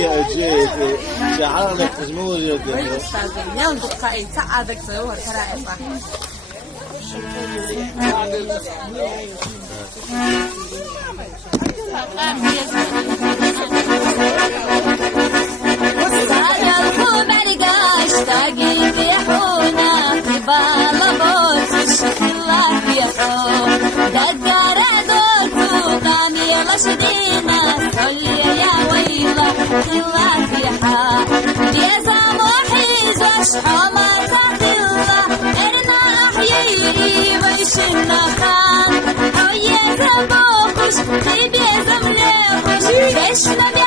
يا شيخ شعارك تسموه يا أي أستاذ ينطق أي سعادك سوور كرائفة شدينا سولي يا ويلا خلا فيها بيزا موحيز وشحوما تخلا إرنا أحيي ويشنا خان أو يزا بوخش في بيزا مليخش بيشنا